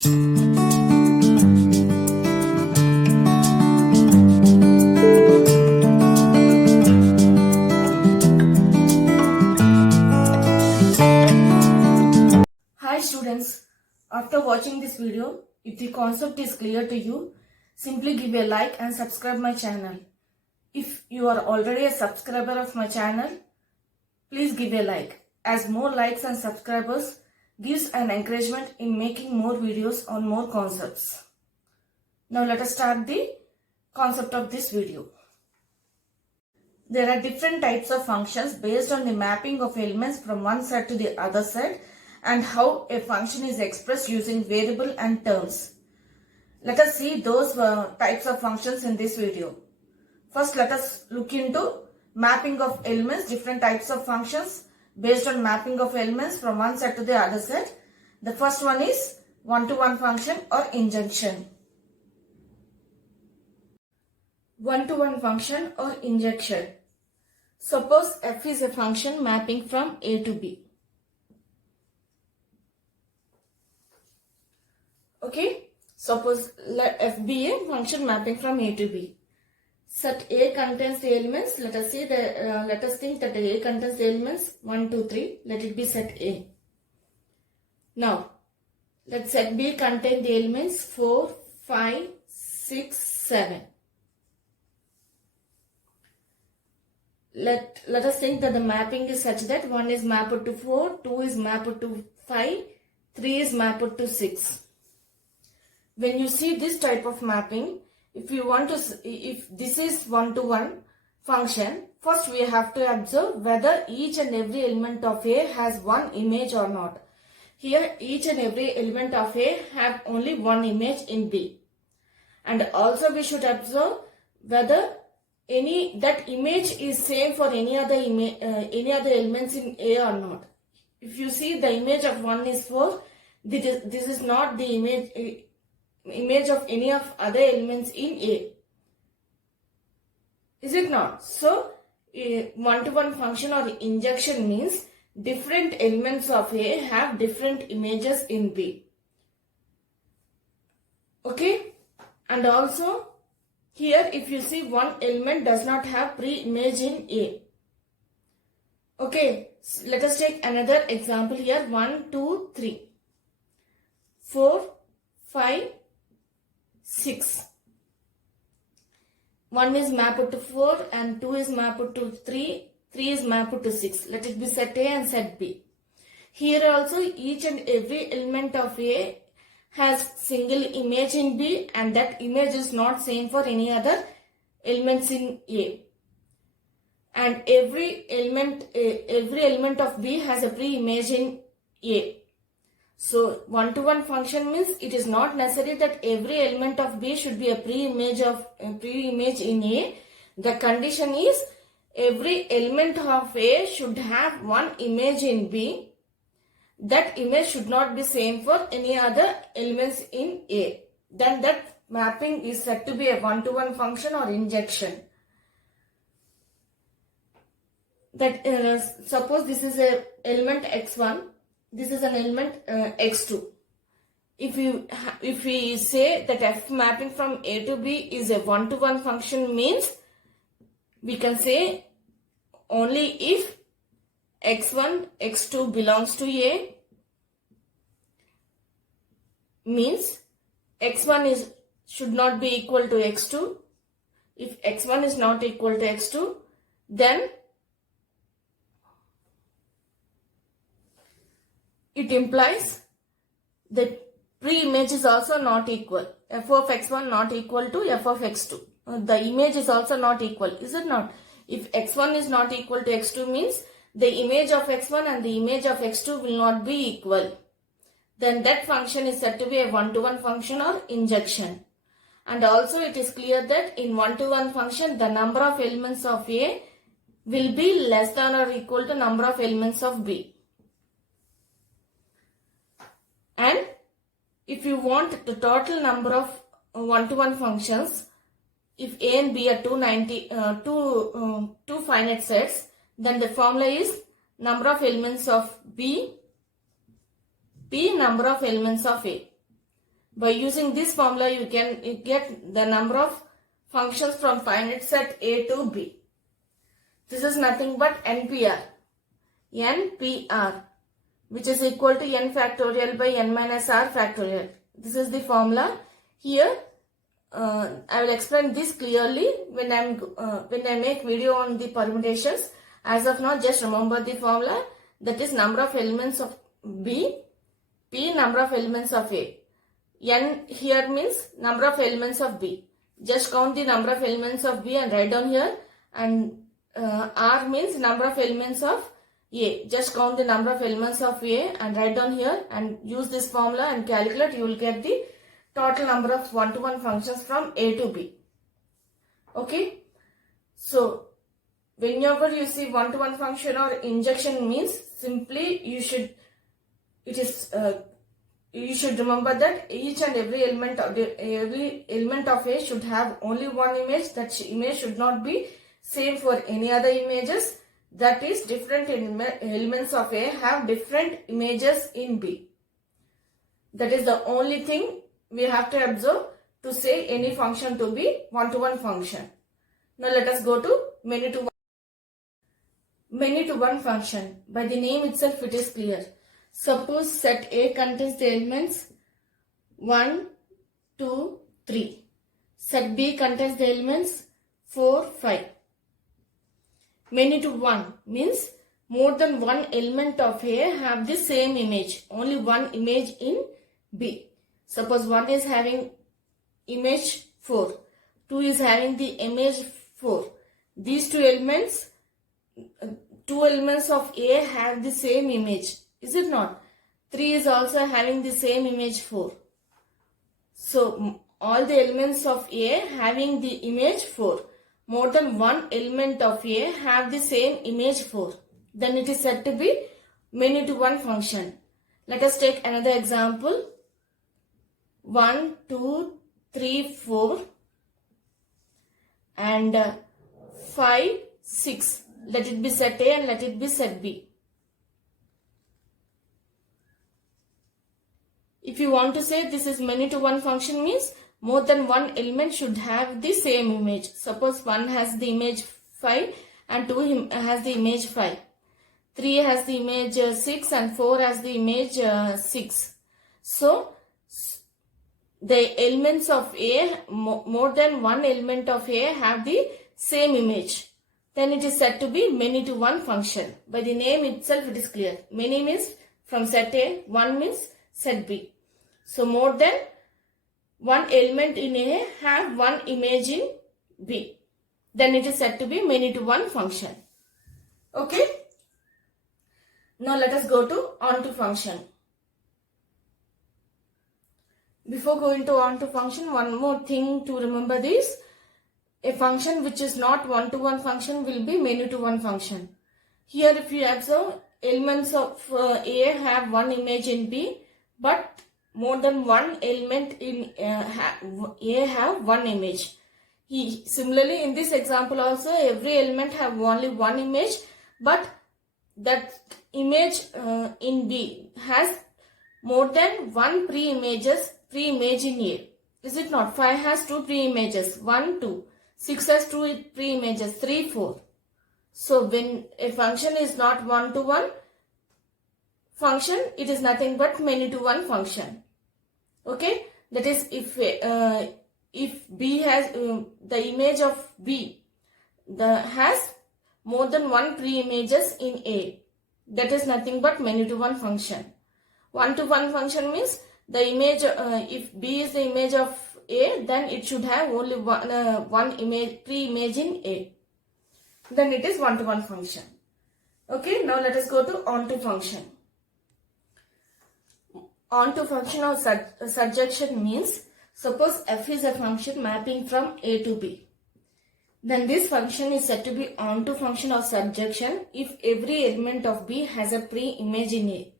Hi students, after watching this video, if the concept is clear to you, simply give a like and subscribe my channel. If you are already a subscriber of my channel, please give a like, as more likes and subscribers gives an encouragement in making more videos on more concepts. Now let us start the concept of this video. There are different types of functions based on the mapping of elements from one set to the other set and how a function is expressed using variable and terms. Let us see those types of functions in this video. First, let us look into mapping of elements, different types of functions based on mapping of elements from one set to the other set. The first one is one-to-one function or injection. One-to-one function or injection. Suppose f is a function mapping from a to b. Okay, suppose let f be a function mapping from a to b. Set a contains the elements. Let us think that a contains the elements 1, 2, 3. Let it be set a. Now, let set b contain the elements 4, 5, 6, 7. Let us think that the mapping is such that 1 is mapped to 4, 2 is mapped to 5, 3 is mapped to 6. When you see this type of mapping, if this is one-to-one function, first we have to observe whether each and every element of A has one image or not. Here each and every element of A have only one image in B. And also we should observe whether that image is same for any other elements in A or not. If you see the image of 1 is 4, this is not the image of any of other elements in A. Is it not? So, one-to-one function or injection means different elements of A have different images in B. Okay? And also, here if you see one element does not have pre-image in A. Okay, so let us take another example here. 1, 2, 3, 4, 5, 6. 1 is mapped to 4 and 2 is mapped to 3, 3 is mapped to 6. Let it be set A and set B. Here also each and every element of A has single image in B and that image is not same for any other elements in A. And every element of B has a pre-image in A. So, one-to-one function means it is not necessary that every element of B should be a pre-image in A. The condition is every element of A should have one image in B. That image should not be same for any other elements in A. Then that mapping is said to be a one-to-one function or injection. That suppose this is a element x1. This is an element x2. If we say that f mapping from A to B is a one-to-one function means we can say only if x1, x2 belongs to A, means x1 should not be equal to x2. If x1 is not equal to x2, then it implies that pre-image is also not equal. F of x1 not equal to f of x2. The image is also not equal, is it not? If x1 is not equal to x2 means the image of x1 and the image of x2 will not be equal. Then that function is said to be a one-to-one function or injection. And also it is clear that in one-to-one function the number of elements of A will be less than or equal to number of elements of B. And if you want the total number of one-to-one functions, if A and B are two finite sets, then the formula is number of elements of B, number of elements of A. By using this formula, you can get the number of functions from finite set A to B. This is nothing but NPR. NPR, which is equal to n factorial by n minus r factorial. This is the formula. Here, I will explain this clearly when I make video on the permutations. As of now, just remember the formula. That is number of elements of B, P number of elements of A. N here means number of elements of B. Just count the number of elements of B and write down here. And R means number of elements of A. Just count the number of elements of A and write down here and use this formula and calculate. You will get the total number of one-to-one functions from A to B. Okay. So, whenever you see one-to-one function or injection means, simply you should remember that each and every element of A should have only one image. That image should not be same for any other images. That is, different elements of A have different images in B. That is the only thing we have to observe to say any function to be one-to-one function. Now let us go to many-to-one function. By the name itself it is clear. Suppose set A contains the elements 1, 2, 3. Set B contains the elements 4, 5. Many-to-one means more than one element of A have the same image. Only one image in B. Suppose 1 is having image 4. 2 is having the image 4. These two elements of A have the same image. Is it not? 3 is also having the same image 4. So, all the elements of A having the image 4. More than one element of A have the same image 4. Then it is said to be many-to-one function. Let us take another example. 1, 2, 3, 4 and 5, 6. Let it be set A and let it be set B. If you want to say this is many-to-one function means more than one element should have the same image. Suppose 1 has the image 5 and 2 has the image 5. 3 has the image 6 and 4 has the image 6. So, the elements of A, more than one element of A have the same image. Then it is said to be many-to-one function. By the name itself it is clear. Many means from set A, one means set B. So, more than one element in A have one image in B. Then it is said to be many-to-one function. Okay. Now let us go to onto function. Before going to onto function, one more thing to remember is a function which is not one-to-one function will be many-to-one function. Here if you observe, elements of A have one image in B, but more than one element in A have one image. Similarly, in this example also, every element have only one image, but that image in B has more than one pre-image in A. Is it not? 5 has two pre-images, 1, 2. 6 has two pre-images, 3, 4. So, when a function is not one-to-one function, it is nothing but many-to-one function. Okay? That is, if B has the image of B has more than one pre-images in A, that is nothing but many-to-one function. One-to-one function means the image, if B is the image of A, then it should have only one image, pre-image in A. Then it is one-to-one function. Okay, now let us go to onto function. Onto function of surjection means, suppose f is a function mapping from A to B. Then this function is said to be onto function of surjection if every element of B has a pre-image in A.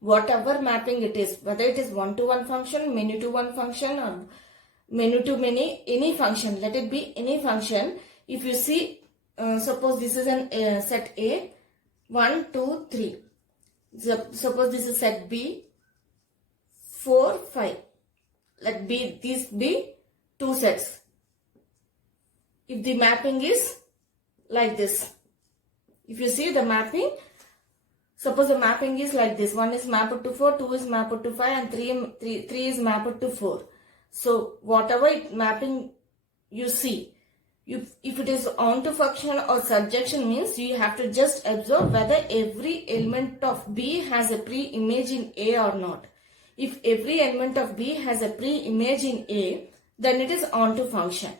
Whatever mapping it is, whether it is one-to-one function, many-to-one function or many-to-many, any function, let it be any function. If you see, suppose this is an set A, 1, 2, 3. Suppose this is set B, 4, 5. these be two sets. If the mapping is like this, if you see the mapping, suppose the mapping is like this. 1 is mapped to 4, 2 is mapped to 5 and 3 is mapped to 4. So whatever mapping you see, if it is onto function or subjection means you have to just observe whether every element of B has a pre-image in A or not. If every element of B has a pre-image in A, then it is onto function.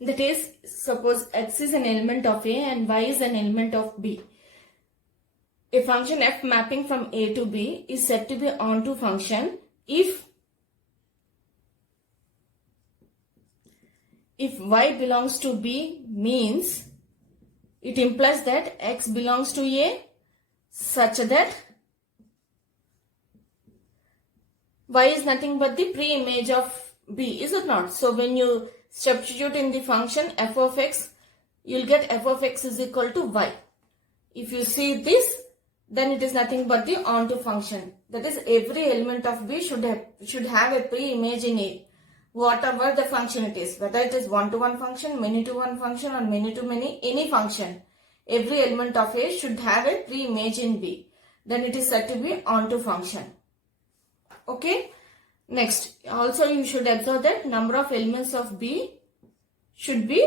That is, suppose X is an element of A and Y is an element of B. A function f mapping from A to B is said to be onto function if Y belongs to B means it implies that X belongs to A such that Y is nothing but the pre-image of B, is it not? So when you substitute in the function f of x, you'll get f of x is equal to y. If you see this, then it is nothing but the onto function. That is, every element of B should have a pre-image in A, whatever the function it is, whether it is one-to-one function, many-to-one function or many-to-many, any function. Every element of A should have a pre-image in B. Then it is said to be onto function. Okay. Next, also you should observe that number of elements of B should be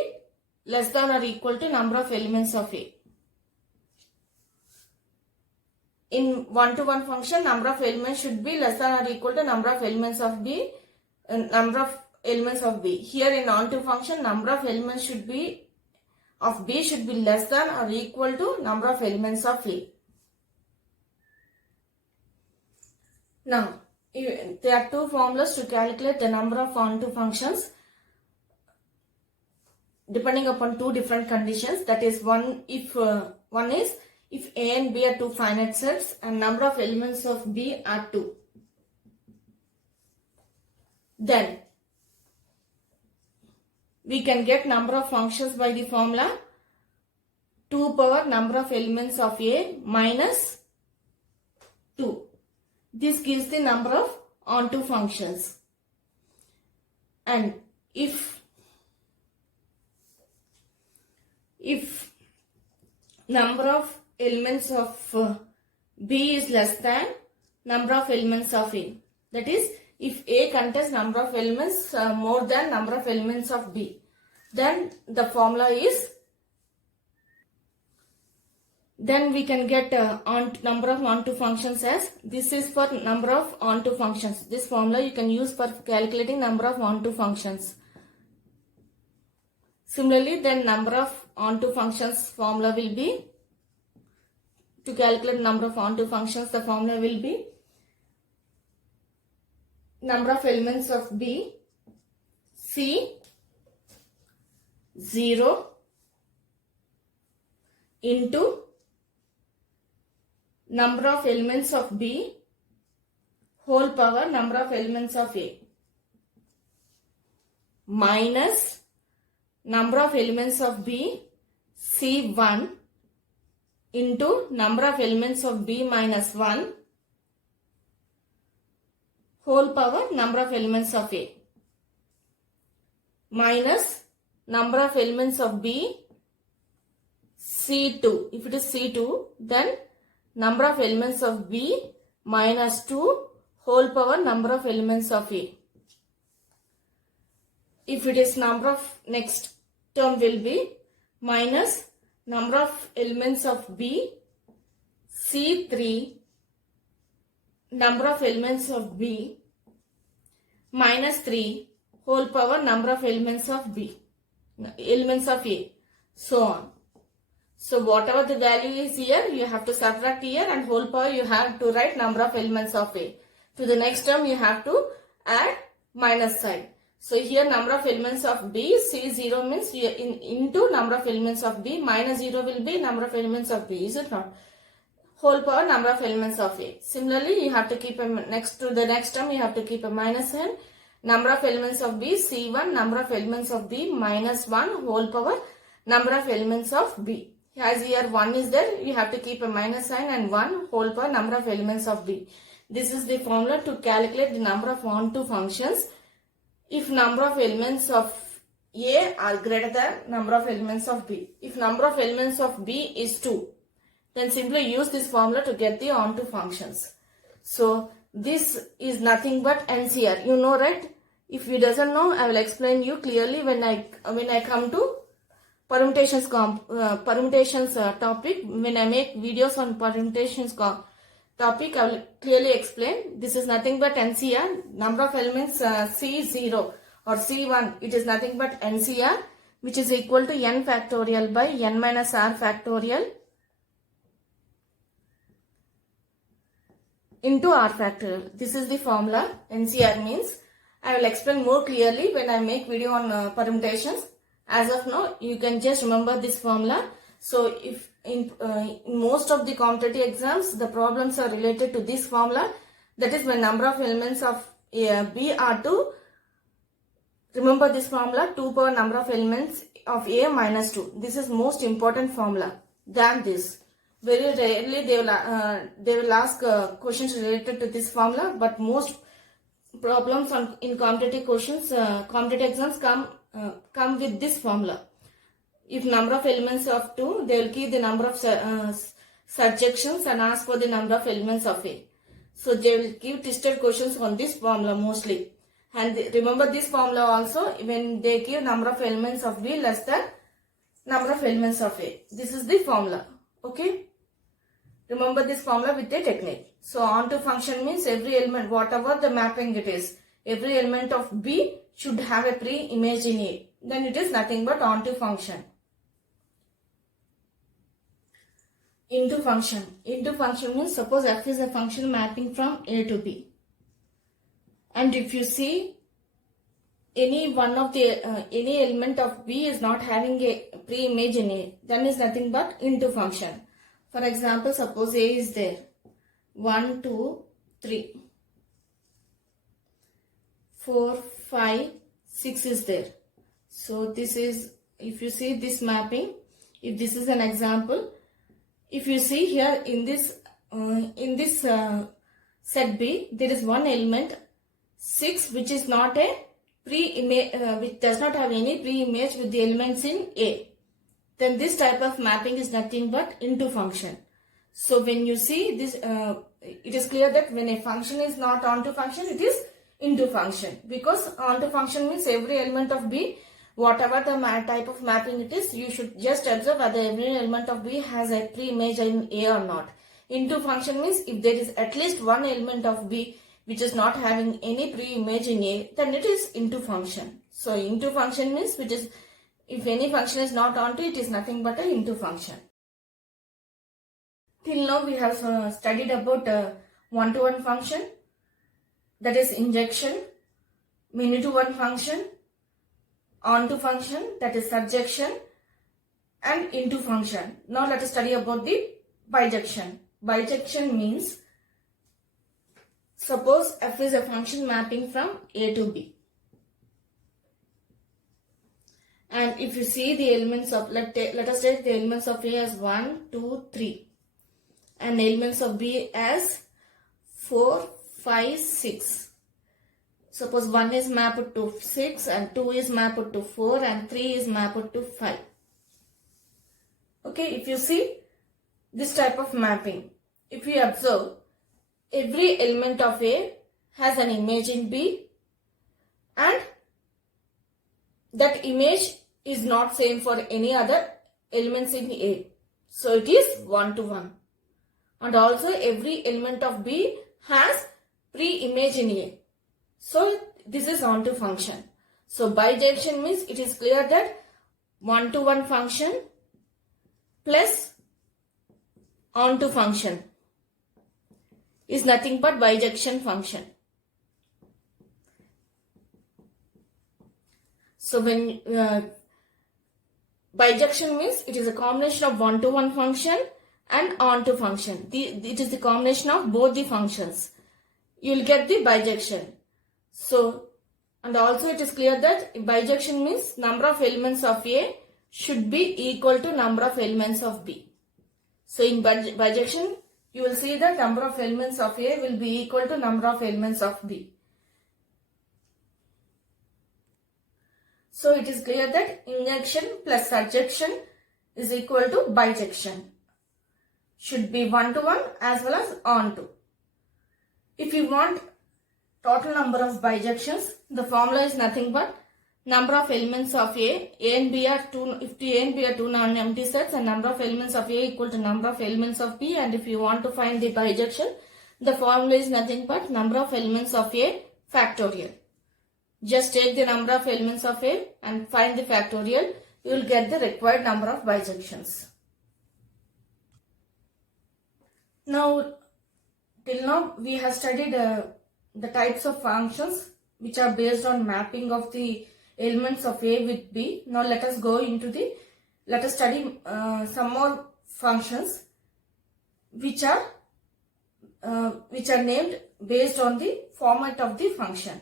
less than or equal to number of elements of A. In one-to-one function, number of elements should be less than or equal to number of elements of B, number of elements of B. Here in onto function, number of elements should be of B should be less than or equal to number of elements of A. Now, there are two formulas to calculate the number of onto functions depending upon two different conditions. That is, one is if A and B are two finite sets and number of elements of B are 2. Then we can get number of functions by the formula 2 power number of elements of A minus 2. This gives the number of onto functions. And if number of elements of B is less than number of elements of A, that is, if A contains number of elements more than number of elements of B, then the formula is, then we can get number of onto functions as, this is for number of onto functions. This formula you can use for calculating number of onto functions. Similarly, then number of onto functions formula will be, to calculate number of onto functions, the formula will be number of elements of B, C, 0 into number of elements of B whole power number of elements of A minus number of elements of B C1 into number of elements of B minus 1 whole power number of elements of A minus number of elements of B C2. If it is C2, then number of elements of B minus 2 whole power number of elements of A. If it is number of, next term will be minus number of elements of B C3 number of elements of B minus 3 whole power number of elements of B, elements of A, so on. So whatever the value is here, you have to subtract here, and whole power you have to write number of elements of A. To the next term you have to add minus sign. So here number of elements of B, C0 means into number of elements of B, minus 0 will be number of elements of B, is it not? Whole power number of elements of A. Similarly, you have to keep a, next to the next term you have to keep a minus sign. Number of elements of B, C1, number of elements of B minus 1 whole power number of elements of B. As here 1 is there, you have to keep a minus sign, and 1 whole power number of elements of B. This is the formula to calculate the number of onto functions if number of elements of A are greater than number of elements of B. If number of elements of B is 2, then simply use this formula to get the onto functions. So this is nothing but NCR. You know, right? If you doesn't know, I will explain you clearly when I come to permutations topic. When I make videos on permutations topic, I will clearly explain. This is nothing but NCR. Number of elements C0 or C1, it is nothing but NCR, which is equal to n factorial by n minus r factorial into r factorial. This is the formula. NCR means. I will explain more clearly when I make video on permutations. As of now, you can just remember this formula. So if in most of the competitive exams, the problems are related to this formula. That is when number of elements of B are 2. Remember this formula, 2 power number of elements of A minus 2. This is most important formula than this. Very rarely they will ask questions related to this formula, but most problems in competitive questions, competitive exams come with this formula. If number of elements of 2, they will give the number of surjections and ask for the number of elements of A. So they will give tested questions on this formula mostly. And remember this formula also when they give number of elements of B less than number of elements of A. This is the formula. Okay. Remember this formula with the technique. So onto function means every element, whatever the mapping it is, every element of B should have a pre-image in A. Then it is nothing but onto function. Into function. Into function means suppose f is a function mapping from A to B. And if you see any one of the any element of B is not having a pre-image in A, then is nothing but into function. For example, suppose A is there. 1, 2, 3. 4, 5, 6 is there. So this is, if you see this mapping, if this is an example, if you see here in this set B, there is one element 6 which is not a pre-image, which does not have any pre-image with the elements in A. Then this type of mapping is nothing but into function. So when you see this, it is clear that when a function is not onto function, it is into function. Because onto function means every element of B, whatever the type of mapping it is, you should just observe whether every element of B has a pre-image in A or not. Into function means if there is at least one element of B which is not having any pre-image in A, then it is into function. So into function means which is, if any function is not onto, it is nothing but an into function. Till now we have studied about one-to-one function, that is injection, many-to-one function, onto function, that is surjection, and into function. Now let us study about the bijection. Bijection means suppose f is a function mapping from A to B. And if you see the elements of, let us take the elements of A as 1, 2, 3. And elements of B as 4, 5, 6. Suppose 1 is mapped to 6 and 2 is mapped to 4 and 3 is mapped to 5. Okay, if you see this type of mapping, if you observe, every element of A has an image in B and that image is not same for any other elements in A. So it is 1 to 1. And also every element of B has pre-image in A. So this is onto function. So bijection means it is clear that 1 to 1 function plus onto function is nothing but bijection function. So when bijection means it is a combination of 1 to 1 function and onto function. It is the combination of both the functions. You will get the bijection. So, and also it is clear that bijection means number of elements of A should be equal to number of elements of B. So in bijection, you will see that number of elements of A will be equal to number of elements of B. So it is clear that injection plus surjection is equal to bijection. Should be 1 to 1 as well as on to. If you want total number of bijections, the formula is nothing but number of elements of A and B are 2, if A and B are 2 non-empty sets, and number of elements of A equal to number of elements of B, and if you want to find the bijection, the formula is nothing but number of elements of A factorial. Just take the number of elements of A and find the factorial, you will get the required number of bijections. Now, till now we have studied the types of functions which are based on mapping of the elements of A with B. Now let us study some more functions which are named based on the format of the function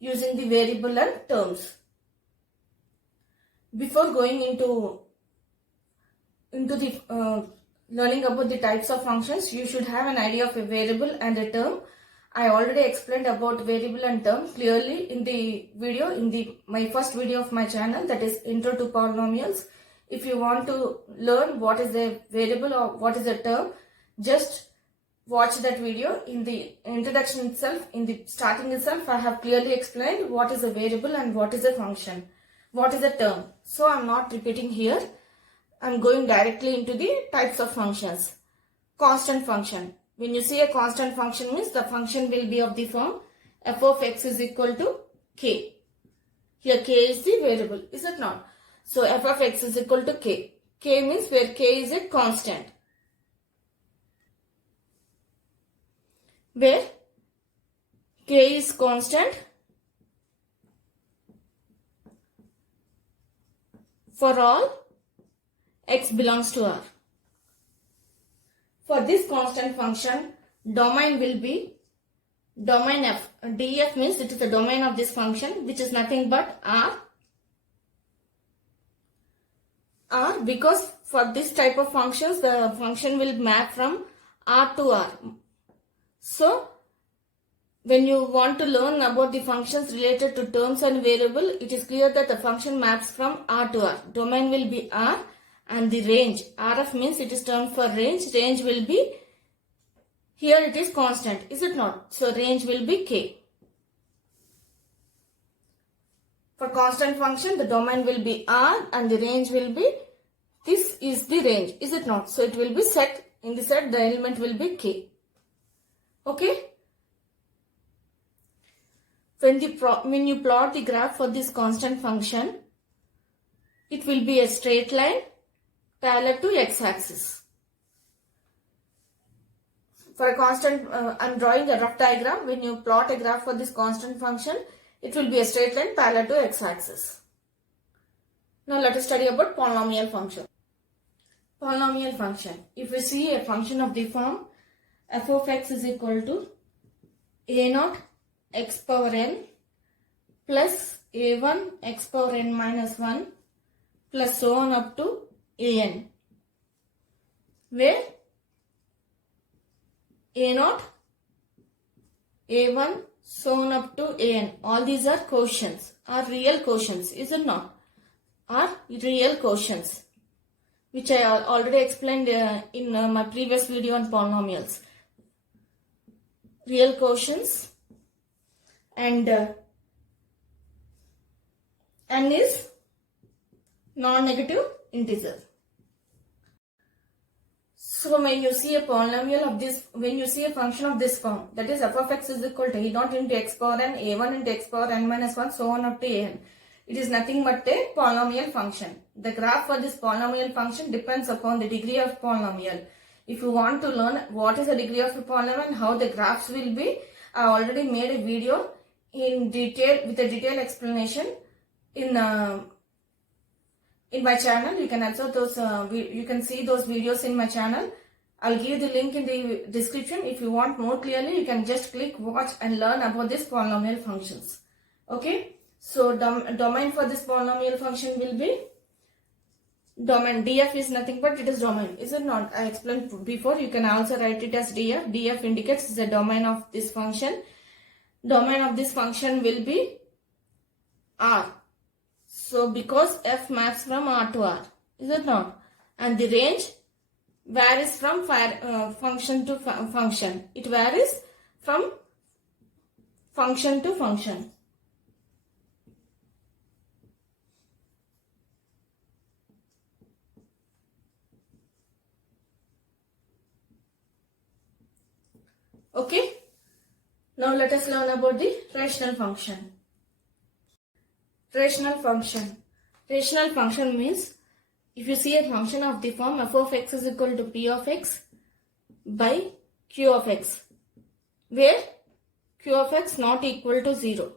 using the variable and terms. Before going into the learning about the types of functions, you should have an idea of a variable and a term. I already explained about variable and term clearly in the video, my first video of my channel, that is Intro to Polynomials. If you want to learn what is a variable or what is a term, just watch that video. In the introduction itself, in the starting itself, I have clearly explained what is a variable and what is a function, what is a term. So I am not repeating here. I am going directly into the types of functions. Constant function. When you see a constant function, means the function will be of the form f of x is equal to k. Here k is the variable, is it not? So f of x is equal to k. K means where k is a constant. Where k is constant for all x belongs to R. For this constant function, domain will be domain f. df means it is the domain of this function, which is nothing but R. Because for this type of functions, the function will map from R to R. So, when you want to learn about the functions related to terms and variable, it is clear that the function maps from R to R. Domain will be R. And the range, RF means it is termed for range. Range will be, here it is constant, is it not? So range will be k. For constant function, the domain will be R and the range will be, this is the range, is it not? So it will be set, in the set the element will be k. Okay? When you plot the graph for this constant function, it will be a straight line parallel to x-axis. For a constant, I am drawing a rough diagram. When you plot a graph for this constant function, it will be a straight line parallel to x-axis. Now let us study about polynomial function. Polynomial function. If we see a function of the form f of x is equal to a0 x power n plus a1 x power n minus 1 plus so on up to an, where a0, a1, so on up to an, all these are quotients, are real quotients, is it not? Are real quotients, which I already explained in my previous video on polynomials. Real quotients, and n is non-negative integer. So when you see a polynomial of this, when you see a function of this form, that is f of x is equal to a0 into x power n, a1 into x power n minus 1, so on up to an. It is nothing but a polynomial function. The graph for this polynomial function depends upon the degree of polynomial. If you want to learn what is the degree of a polynomial and how the graphs will be, I already made a video in detail with a detailed explanation in my channel. You can also you can see those videos in my channel. I'll give the link in the description. If you want more clearly, you can just click watch and learn about this polynomial functions. Okay. So domain for this polynomial function will be Domain df is nothing but it is domain, is it not? I explained before. You can also write it as df. Df indicates the domain of this function. Domain of this function will be R. So because f maps from R to R, is it not? And the range varies from function to function. It varies from function to function. Okay. Now let us learn about the rational function. Rational function. Rational function means if you see a function of the form f of x is equal to p of x by q of x, where q of x not equal to 0,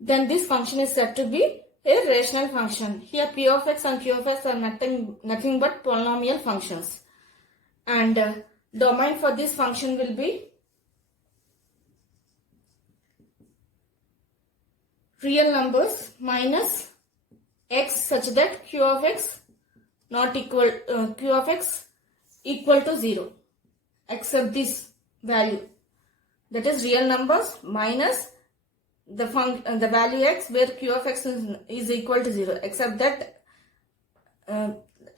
then this function is said to be a rational function. Here p of x and q of x are nothing but polynomial functions. And domain for this function will be real numbers minus x such that q of x not equal q of x equal to 0, except this value, that is real numbers minus the value x where q of x is equal to 0, except that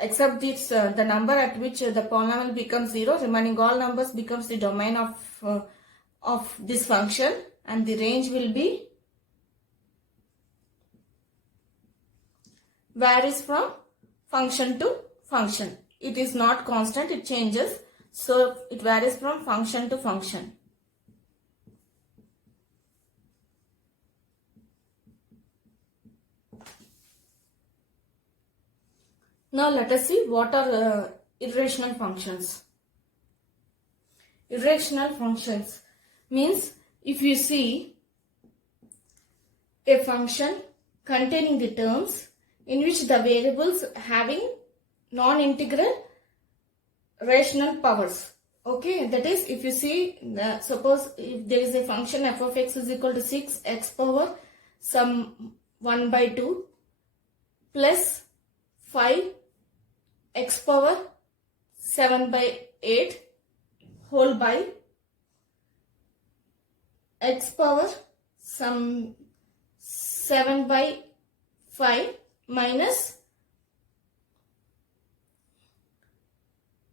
except this the number at which the polynomial becomes 0. Remaining all numbers becomes the domain of this function, and the range will be varies from function to function. It is not constant, it changes. So it varies from function to function. Now let us see what are irrational functions. Irrational functions means if you see a function containing the terms in which the variables having non-integral rational powers. Okay, that is if you see, suppose if there is a function f of x is equal to 6x power some 1 by 2 plus 5 x power 7 by 8 whole by x power some 7 by 5 minus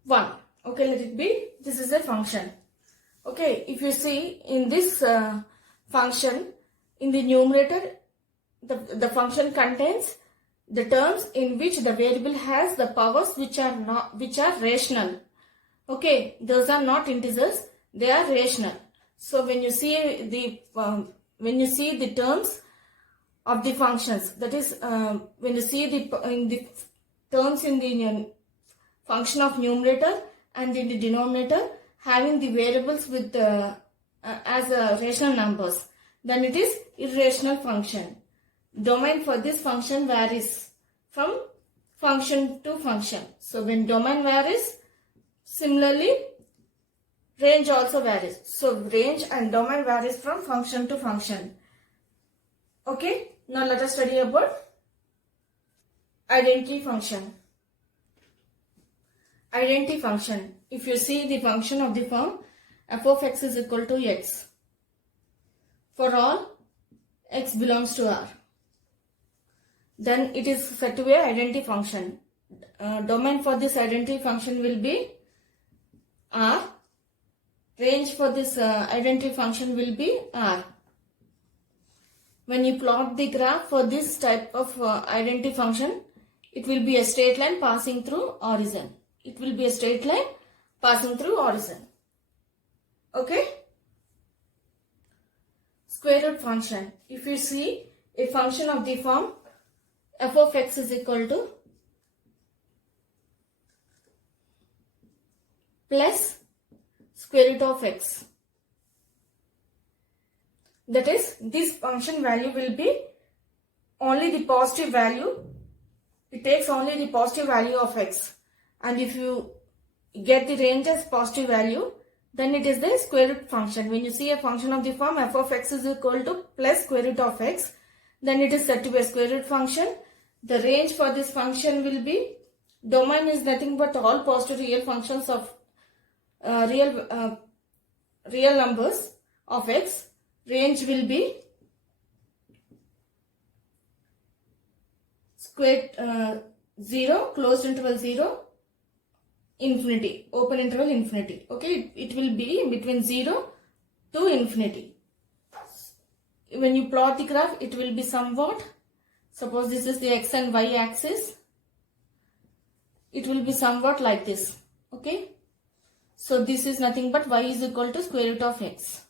1. Okay, let it be. This is a function. Okay, if you see in this function, in the numerator, the function contains the terms in which the variable has the powers which are rational. Okay, those are not integers, they are rational. So when you see the terms of the functions, that is when you see the terms in the function of numerator and in the denominator having the variables with as rational numbers, then it is irrational function. Domain for this function varies from function to function. So when domain varies, similarly range also varies. So range and domain varies from function to function. Okay, now let us study about identity function. Identity function. If you see the function of the form f of x is equal to x for all x belongs to R, then it is said to be an identity function. Domain for this identity function will be R. Range for this identity function will be R. When you plot the graph for this type of identity function, it will be a straight line passing through origin. It will be a straight line passing through origin. Okay? Square root function. If you see a function of the form f of x is equal to plus square root of x. That is, this function value will be only the positive value. It takes only the positive value of x. And if you get the range as positive value, then it is the square root function. When you see a function of the form f of x is equal to plus square root of x, then it is said to be a square root function. The range for this function will be, domain is nothing but all positive real functions of real numbers of x. Range will be square 0, closed interval 0, infinity, open interval infinity. Okay, it will be in between 0 to infinity. When you plot the graph, it will be somewhat, suppose this is the x and y axis, it will be somewhat like this. Okay, so this is nothing but y is equal to square root of x.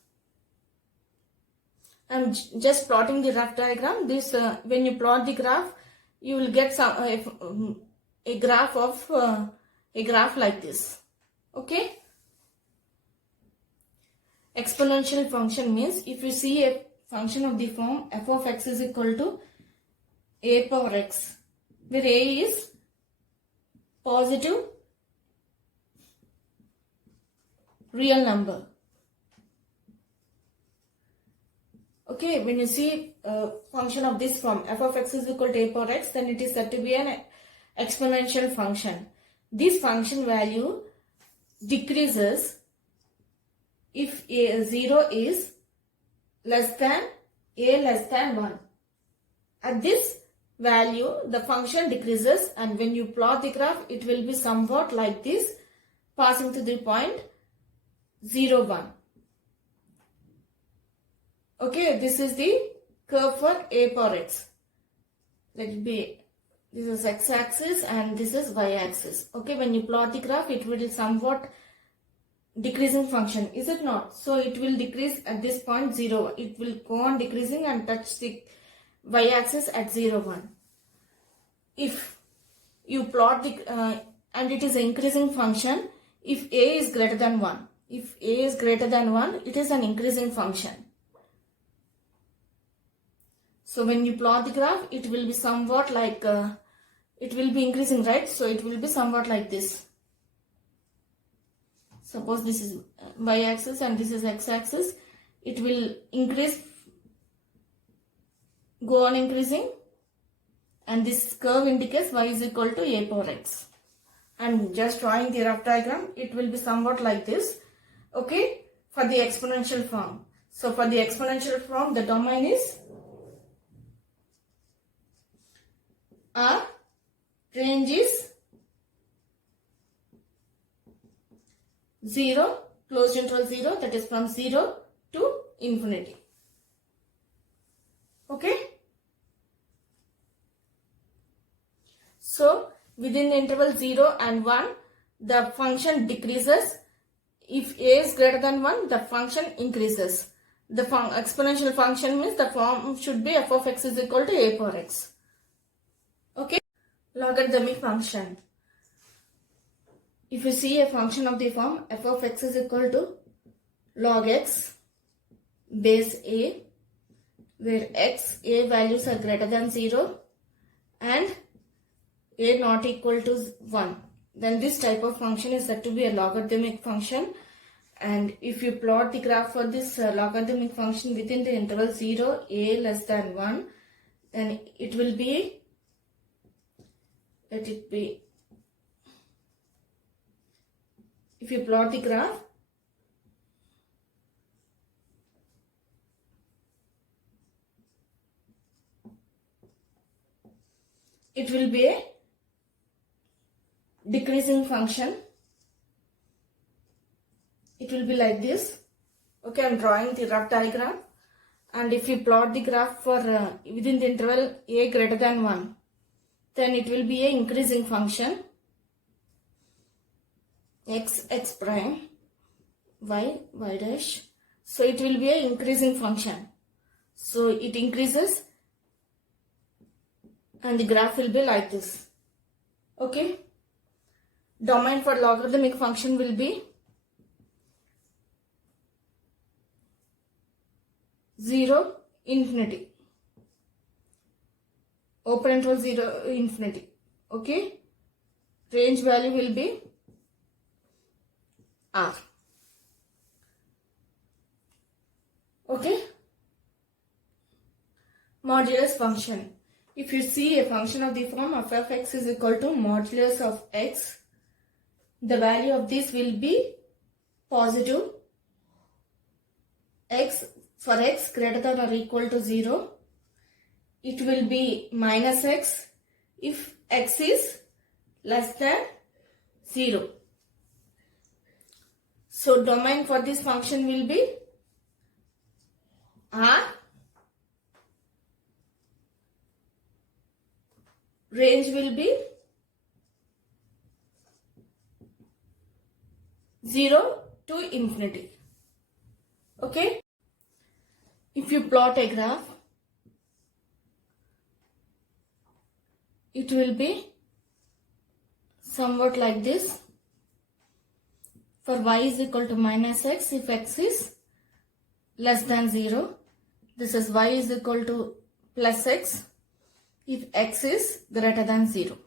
I'm just plotting the rough diagram. This when you plot the graph, you will get a graph of a graph like this. Okay, exponential function means if you see a function of the form f of x is equal to a power x, where a is positive real number. Okay, when you see a function of this form f of x is equal to a power x, then it is said to be an exponential function. This function value decreases if a0 is less than a less than 1. At this value, the function decreases, and when you plot the graph, it will be somewhat like this, passing to the point 0, 1. Okay, this is the curve for a power x. Let it be, this is x-axis and this is y-axis. Okay, when you plot the graph, it will be somewhat decreasing function, is it not? So it will decrease at this point 0. It will go on decreasing and touch the y-axis at 0, 1. If you plot the and it is an increasing function if a is greater than 1. If a is greater than 1, it is an increasing function. So when you plot the graph, it will be somewhat like, it will be increasing, right? So it will be somewhat like this. Suppose this is y-axis and this is x-axis. It will increase, go on increasing, and this curve indicates y is equal to a power x. I'm just drawing the rough diagram. It will be somewhat like this. Okay, for the exponential form. So for the exponential form, the domain is R, range is 0, closed interval 0, that is from 0 to infinity. Okay. So within the interval 0 and 1, the function decreases. If a is greater than 1, the function increases. The exponential function means the form should be f of x is equal to a power x. Okay. Logarithmic function. If you see a function of the form f of x is equal to log x base a, where a values are greater than 0 and a not equal to 1, then this type of function is said to be a logarithmic function. And if you plot the graph for this logarithmic function within the interval 0, a less than 1, then it will be, let it be, if you plot the graph, it will be a decreasing function. It will be like this. Okay, I'm drawing the rough diagram. And if you plot the graph for within the interval a greater than 1, then it will be a increasing function. X prime, y dash. So it will be a increasing function. So it increases and the graph will be like this. Okay. Domain for logarithmic function will be 0, infinity. Open interval 0, infinity. Okay. Range value will be R. Okay. modulus function. If you see a function of the form f of x is equal to modulus of x, the value of this will be positive. X for x greater than or equal to 0, it will be minus x if x is less than 0. So domain for this function will be R, range will be 0 to infinity. Okay? If you plot a graph, it will be somewhat like this. For y is equal to minus x if x is less than 0. This is y is equal to plus x if x is greater than 0.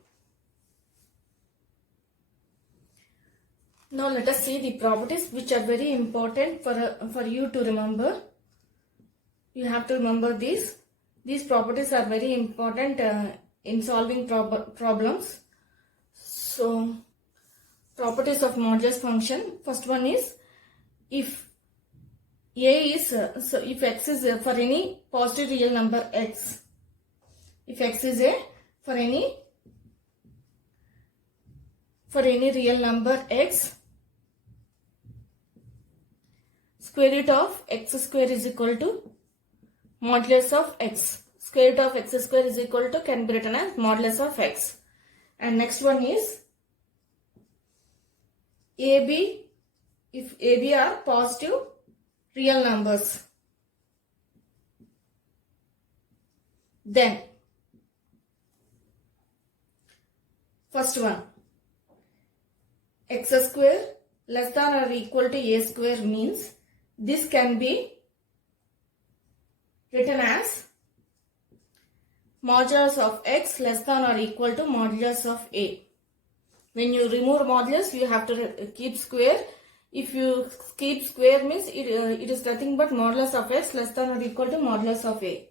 Now let us see the properties which are very important for you to remember. You have to remember these. These properties are very important in solving problems. So, properties of modulus function. First one is if a is if x is for any positive real number x. If x is for any real number x, square root of x square is equal to modulus of x. Square root of x square is equal to can be written as modulus of x. And next one is AB, if AB are positive real numbers, then first one, x square less than or equal to a square means this can be written as modulus of x less than or equal to modulus of a. When you remove modulus, you have to keep square. If you keep square means it is nothing but modulus of x less than or equal to modulus of a.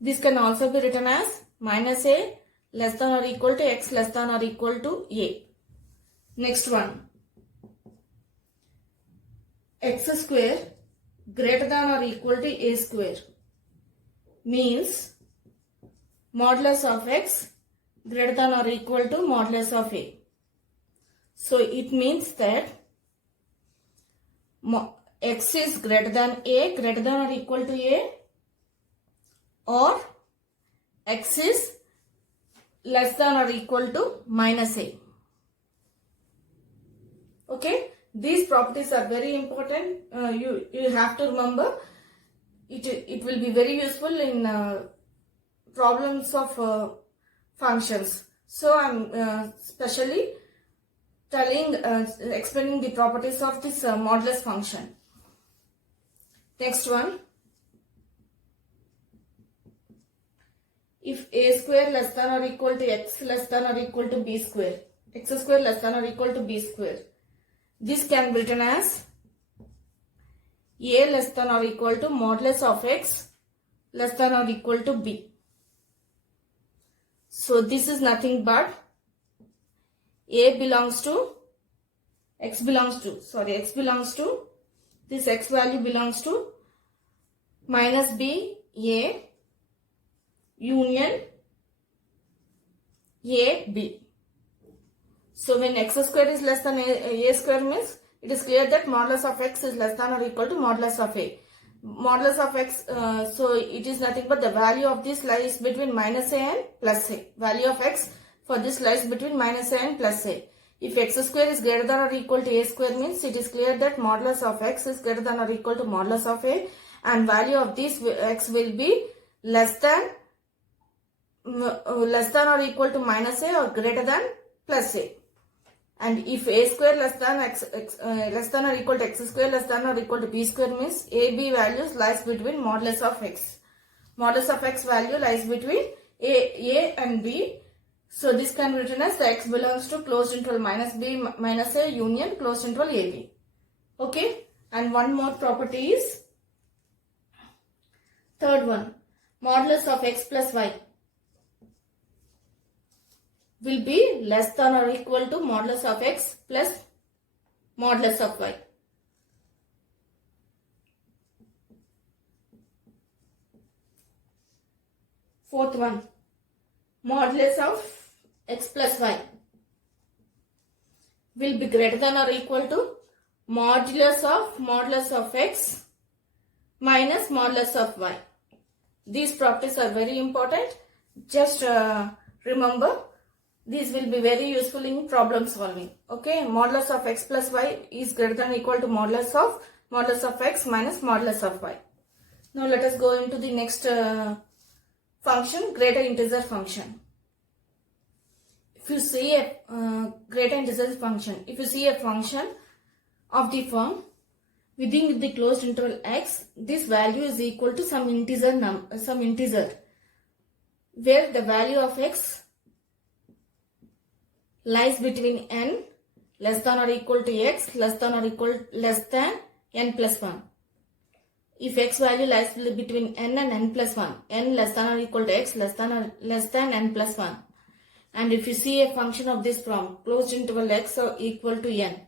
This can also be written as minus a less than or equal to x less than or equal to a. Next one, x square greater than or equal to a square means modulus of x greater than or equal to modulus of a. So it means that x is greater than or equal to a, or x is less than or equal to minus a. Okay, these properties are very important. You have to remember. It will be very useful in problems of functions. So I'm specially explaining the properties of this modulus function. Next one, if a square less than or equal to x less than or equal to b square, x square less than or equal to b square, this can be written as a less than or equal to modulus of x less than or equal to b. So this is nothing but a belongs to x belongs to this x value belongs to minus b a union a b. So when x square is less than a square means it is clear that modulus of x is less than or equal to modulus of a. Modulus of x, so it is nothing but the value of this lies between minus a and plus a. Value of x for this lies between minus a and plus a. If x square is greater than or equal to a square means it is clear that modulus of x is greater than or equal to modulus of a, and value of this x will be less than or equal to minus a or greater than plus a. And if a square less than or equal to x square less than or equal to b square means a b values lies between modulus of x. Modulus of x value lies between a and b. So this can be written as the x belongs to closed interval minus b minus a union closed interval ab. Okay. And one more property is third one. modulus of x plus y will be less than or equal to modulus of x plus modulus of y. Fourth one, modulus of x plus y will be greater than or equal to modulus of x minus modulus of y. These properties are very important. Just remember, these will be very useful in problem solving. Okay, modulus of x plus y is greater than or equal to modulus of x minus modulus of y. Now let us go into the next function, greater integer function. If you see a greater integer function, if you see a function of the form within the closed interval x, this value is equal to some integer where the value of x lies between n less than or equal to x less than n plus 1. If x value lies between n and n plus 1, n less than or equal to x less than n plus 1. And if you see a function of this from closed interval x or equal to n,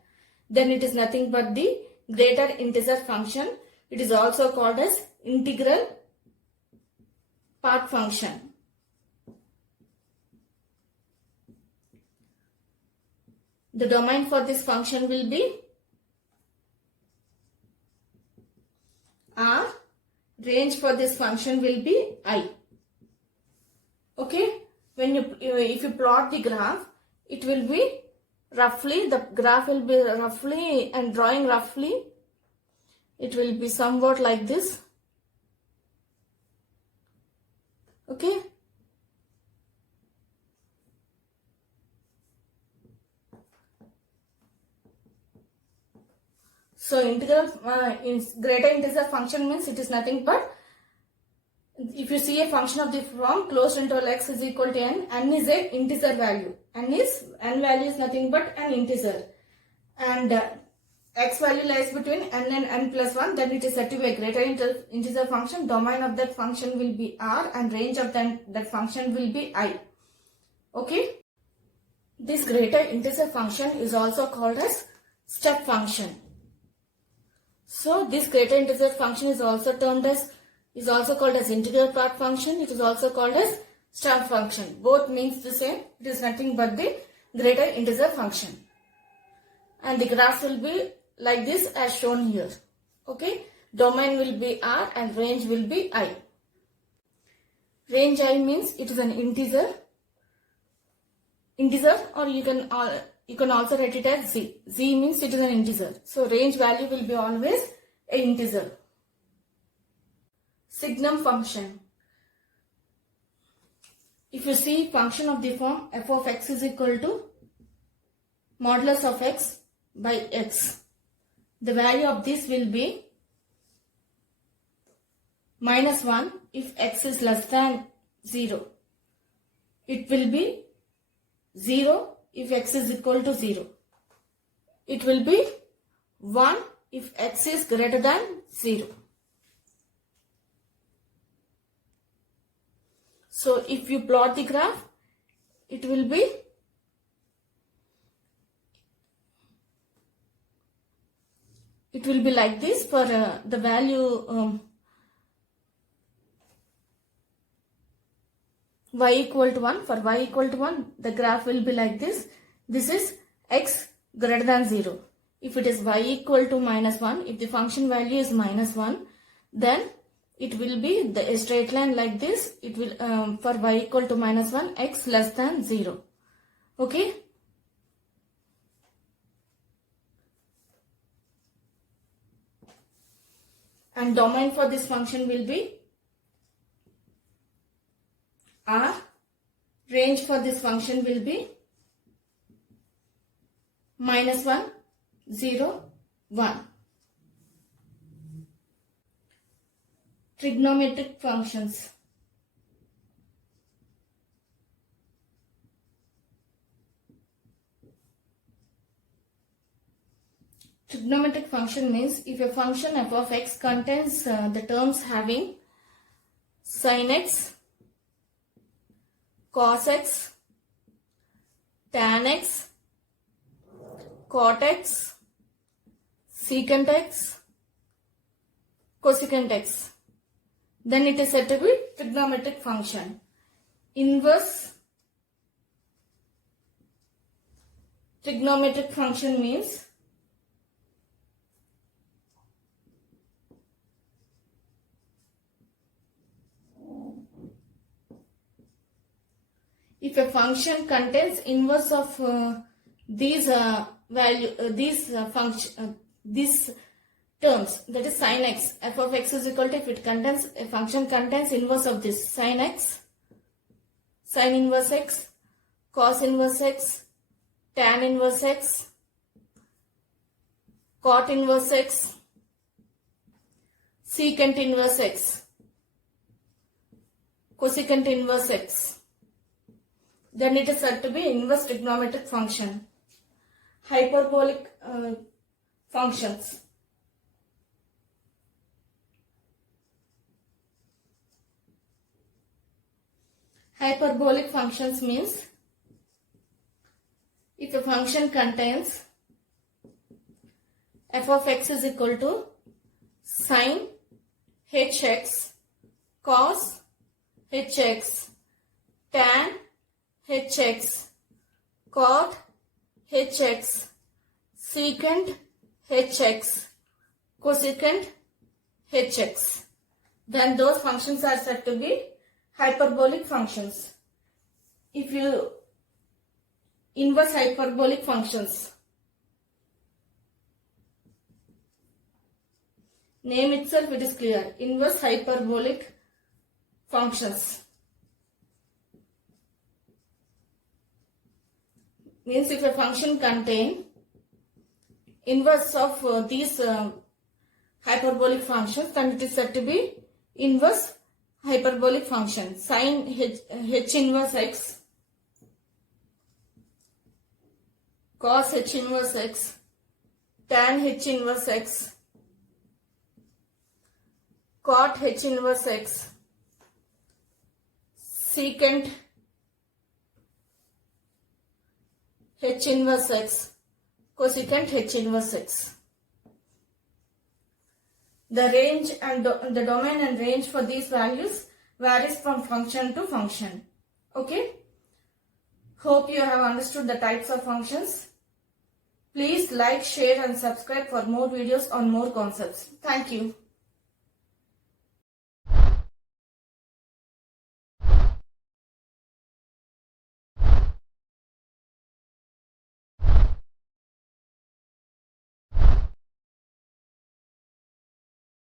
then it is nothing but the greater integer function. It is also called as integral part function. The domain for this function will be R. Range for this function will be I. Okay. If you plot the graph, it will be roughly, the graph will be roughly, and drawing roughly, it will be somewhat like this. Okay. So integral greater integer function means it is nothing but, if you see a function of the form closed interval x is equal to n is a integer value. N value is nothing but an integer, and x value lies between n and n plus 1, then it is said to be a greater integer function. Domain of that function will be R and range of that function will be I. Okay. This greater integer function is also called as step function. So this greater integer function is also called as integral part function. It is also called as step function. Both means the same. It is nothing but the greater integer function. And the graph will be like this as shown here. Okay. Domain will be R and range will be I. Range I means it is an integer, or you can also write it as z. Z means it is an integer. So range value will be always an integer. Signum function. If you see function of the form f of x is equal to modulus of x by x, the value of this will be minus 1 if x is less than 0. It will be 0 if x is equal to 0. It will be 1 if x is greater than 0. So if you plot the graph, it will be like this for the value y equal to 1. For y equal to 1, the graph will be like this. This is x greater than 0. If it is y equal to minus 1, if the function value is minus 1, then it will be a straight line like this. It will for y equal to minus 1, x less than 0. Okay. And domain for this function will be R. Range for this function will be minus 1, 0, 1. Trigonometric functions. Trigonometric function means if a function f of x contains the terms having sin x, cos x, tan x, cot x, secant x, cosecant x. Then it is said to be trigonometric function. Inverse trigonometric function means if a function contains inverse of these terms, that is sin x, f of x is equal to, if it contains, a function contains inverse of this sin x, sin inverse x, cos inverse x, tan inverse x, cot inverse x, secant inverse x, cosecant inverse x, then it is said to be inverse trigonometric function. Hyperbolic functions. Hyperbolic functions means if a function contains f of x is equal to sin hx, cos hx, tan hx, cot hx, secant hx, cosecant hx, then those functions are said to be hyperbolic functions. If you inverse hyperbolic functions, name itself it is clear, inverse hyperbolic functions means if a function contain inverse of these hyperbolic functions, then it is said to be inverse hyperbolic function. Sin h inverse x, cos h inverse x, tan h inverse x, cot h inverse x, secant h inverse x, cosecant h inverse x. The range and the domain and range for these values varies from function to function. Okay? Hope you have understood the types of functions. Please like, share and subscribe for more videos on more concepts. Thank you.